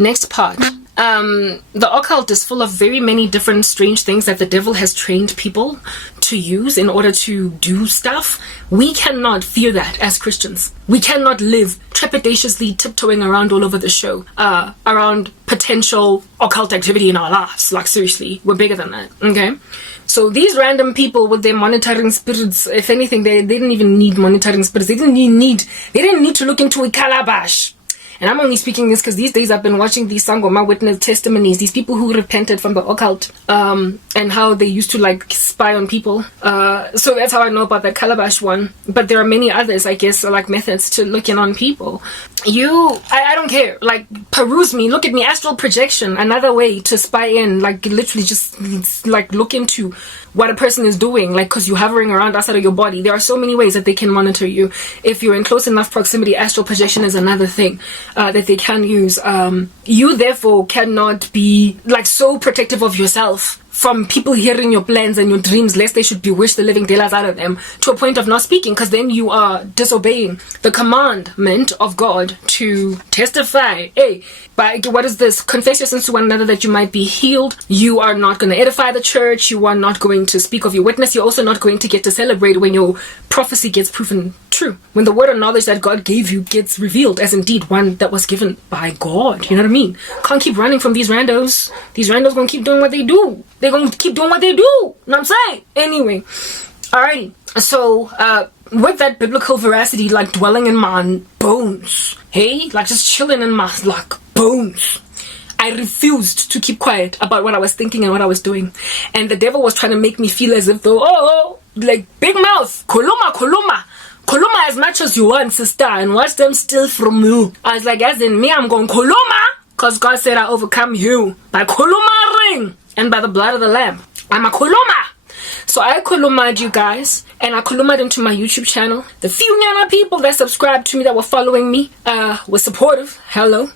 Next part. The occult is full of very many different strange things that the devil has trained people to use in order to do stuff. We cannot fear that as Christians. We cannot live trepidatiously tiptoeing around all over the show, around potential occult activity in our lives. Like, seriously, we're bigger than that, okay? So these random people with their monitoring spirits, if anything, they didn't even need monitoring spirits. They didn't need to look into a calabash. And I'm only speaking this because these days I've been watching these Sangoma witness testimonies, these people who repented from the occult, and how they used to like spy on people. So that's how I know about that calabash one. But there are many others, I guess, like methods to look in on people. I don't care. Like, peruse me, look at me, astral projection, another way to spy in, like literally just like look into what a person is doing, like, because you're hovering around outside of your body. There are so many ways that they can monitor you. If you're in close enough proximity, astral projection is another thing that they can use. You therefore cannot be like so protective of yourself from people hearing your plans and your dreams, lest they should bewitch the living daylights out of them, to a point of not speaking, because then you are disobeying the commandment of God to testify. Hey, by what is this? Confess your sins to one another that you might be healed. You are not going to edify the church. You are not going to speak of your witness. You're also not going to get to celebrate when your prophecy gets proven true. When the word of knowledge that God gave you gets revealed as indeed one that was given by God. You know what I mean? Can't keep running from these randos. These randos gonna keep doing what they do. They're gonna keep doing what they do. You know what I'm saying? Anyway. Alrighty. So, with that biblical veracity, like dwelling in my bones. Hey? Like just chilling in my, like, bones. I refused to keep quiet about what I was thinking and what I was doing. And the devil was trying to make me feel as if though, like, big mouth. Koloma. Koloma as much as you want, sister, and watch them steal from you. I was like, as in me, I'm going Koloma, because God said I overcome you by Koloma ring and by the blood of the Lamb. I'm a Koloma. So I Koloma'd you guys, and I Koloma'd into my YouTube channel. The few Nyana people that subscribed to me, that were following me, were supportive. Hello.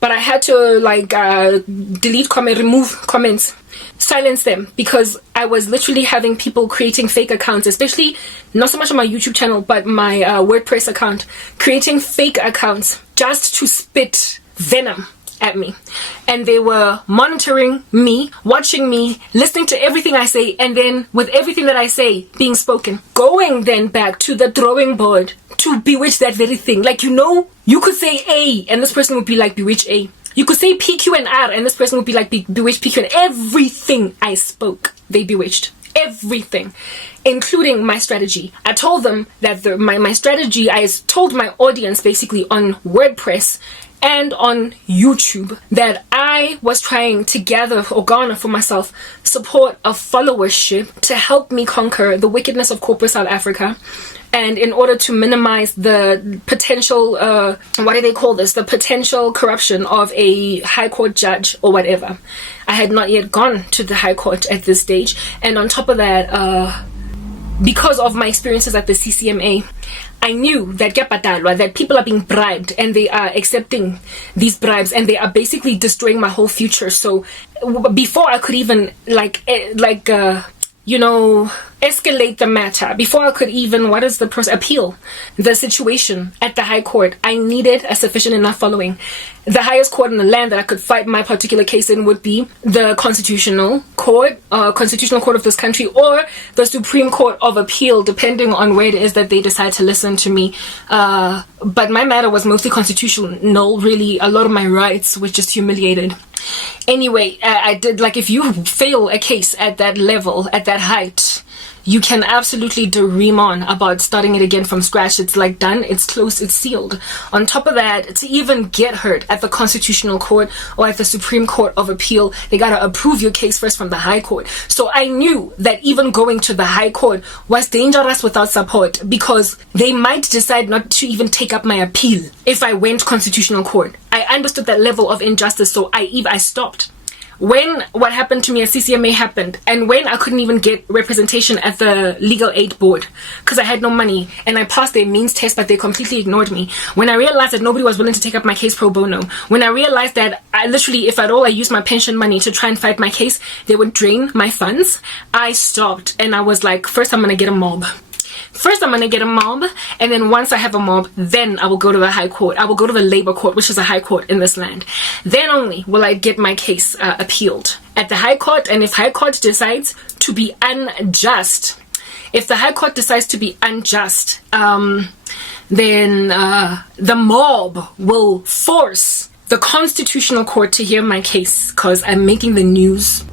But I had to like delete remove comments, silence them, because I was literally having people creating fake accounts, especially not so much on my YouTube channel, but my WordPress account, creating fake accounts just to spit venom at me. And they were monitoring me, watching me, listening to everything I say, and then with everything that I say being spoken, going then back to the drawing board to bewitch that very thing. Like, you know, you could say A and this person would be like, bewitch A. You could say P, Q, and R and this person would be like, bewitch P, Q, and everything I spoke, they bewitched. Everything, including my strategy. I told them that my strategy, I told my audience basically on WordPress and on YouTube that I was trying to gather or garner for myself support of followership to help me conquer the wickedness of corporate South Africa. And in order to minimize the potential, what do they call this? The potential corruption of a high court judge or whatever. I had not yet gone to the high court at this stage. And on top of that, because of my experiences at the CCMA, I knew that people are being bribed and they are accepting these bribes and they are basically destroying my whole future. So before I could even escalate the matter, before I could even, appeal the situation at the High Court, I needed a sufficient enough following. The highest court in the land that I could fight my particular case in would be the Constitutional Court of this country, or the Supreme Court of Appeal, depending on where it is that they decide to listen to me. But my matter was mostly constitutional, really. A lot of my rights were just humiliated. Anyway, I did, if you fail a case at that level, at that height, you can absolutely dream on about starting it again from scratch. It's done, it's closed, it's sealed. On top of that, to even get heard at the Constitutional Court or at the Supreme Court of Appeal, they gotta approve your case first from the High Court. So I knew that even going to the High Court was dangerous without support, because they might decide not to even take up my appeal if I went Constitutional Court. I understood that level of injustice, so I stopped. When what happened to me at CCMA happened, and when I couldn't even get representation at the legal aid board because I had no money, and I passed their means test but they completely ignored me, when I realized that nobody was willing to take up my case pro bono, when I realized that I literally, if at all, I used my pension money to try and fight my case, they would drain my funds, I stopped and I was like, first I'm gonna get a mob. First, I'm going to get a mob, and then once I have a mob, then I will go to the high court. I will go to the labor court, which is a high court in this land. Then only will I get my case appealed at the high court, and if high court decides to be unjust, then the mob will force the constitutional court to hear my case because I'm making the news.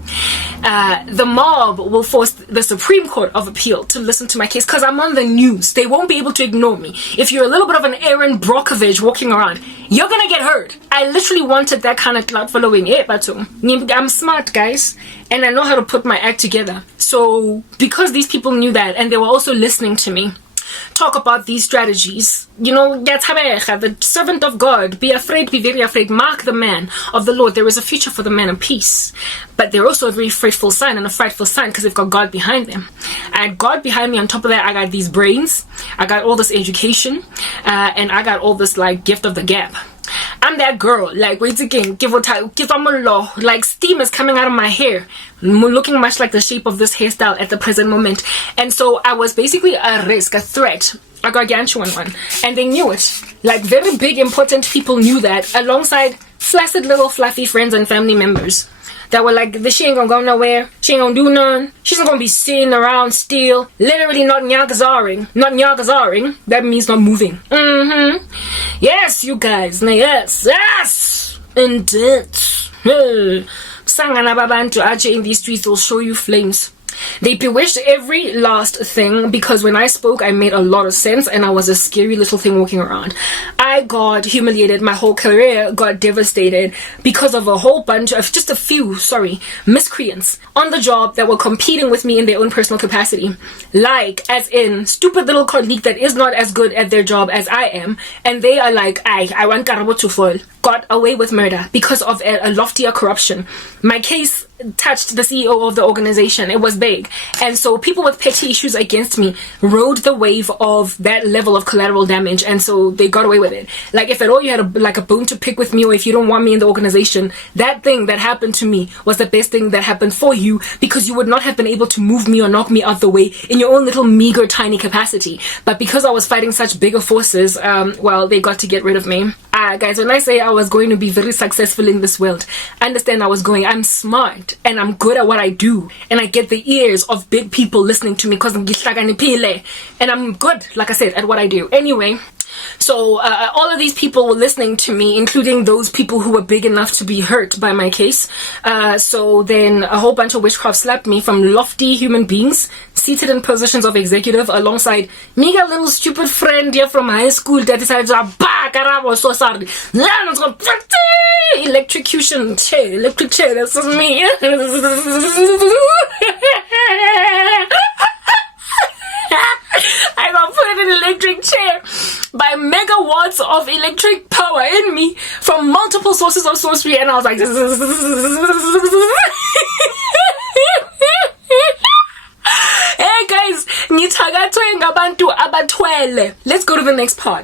The mob will force the Supreme Court of Appeal to listen to my case because I'm on the news. They won't be able to ignore me. If you're a little bit of an Aaron Brockovich walking around, you're gonna get heard. I literally wanted that kind of cloud following. I'm smart, guys, and I know how to put my act together. So because these people knew that and they were also listening to me talk about these strategies, the servant of God, be afraid, be very afraid, mark the man of the Lord. There is a future for the man of peace, but they're also a very frightful sign and a frightful sign because they've got God behind them. I had God behind me. On top of that, I got these brains, I got all this education, and I got all this like gift of the gap. I'm that girl, like, wait again, give them a law, like steam is coming out of my hair, looking much like the shape of this hairstyle at the present moment. And so I was basically a risk, a threat, a gargantuan one, and they knew it. Like, very big, important people knew that, alongside flaccid little fluffy friends and family members that were like, she ain't gonna go nowhere, she ain't gonna do none, she's not gonna be sitting around still, literally not nyagazaring, that means not moving. Yes, you guys, yes, intense. Sangana babantu ache in these streets will show you flames. They bewitched every last thing because when I spoke, I made a lot of sense and I was a scary little thing walking around. I got humiliated. My whole career got devastated because of a whole bunch of, just a few, miscreants on the job that were competing with me in their own personal capacity. Like, as in, stupid little colleague that is not as good at their job as I am, and they are like, I want Karabo to fall. Got away with murder because of a loftier corruption. My case touched the CEO of the organization. It was big, and so people with petty issues against me rode the wave of that level of collateral damage, and so they got away with it. Like, if at all you had a bone to pick with me, or if you don't want me in the organization, that thing that happened to me was the best thing that happened for you, because you would not have been able to move me or knock me out the way in your own little meager tiny capacity. But because I was fighting such bigger forces, they got to get rid of me. Guys, when I say I was going to be very successful in this world, understand I'm smart and I'm good at what I do, and I get the ears of big people listening to me because I'm gihlaganipile, and I'm good, like I said, at what I do. Anyway, so all of these people were listening to me, including those people who were big enough to be hurt by my case. So then a whole bunch of witchcraft slapped me from lofty human beings seated in positions of executive alongside me, a little stupid friend here from high school that decided to was so sorry. Electrocution chair, electric chair, this is me. I got put in an electric chair by megawatts of electric power in me from multiple sources of sorcery, and I was like, hey guys, let's go to the next part.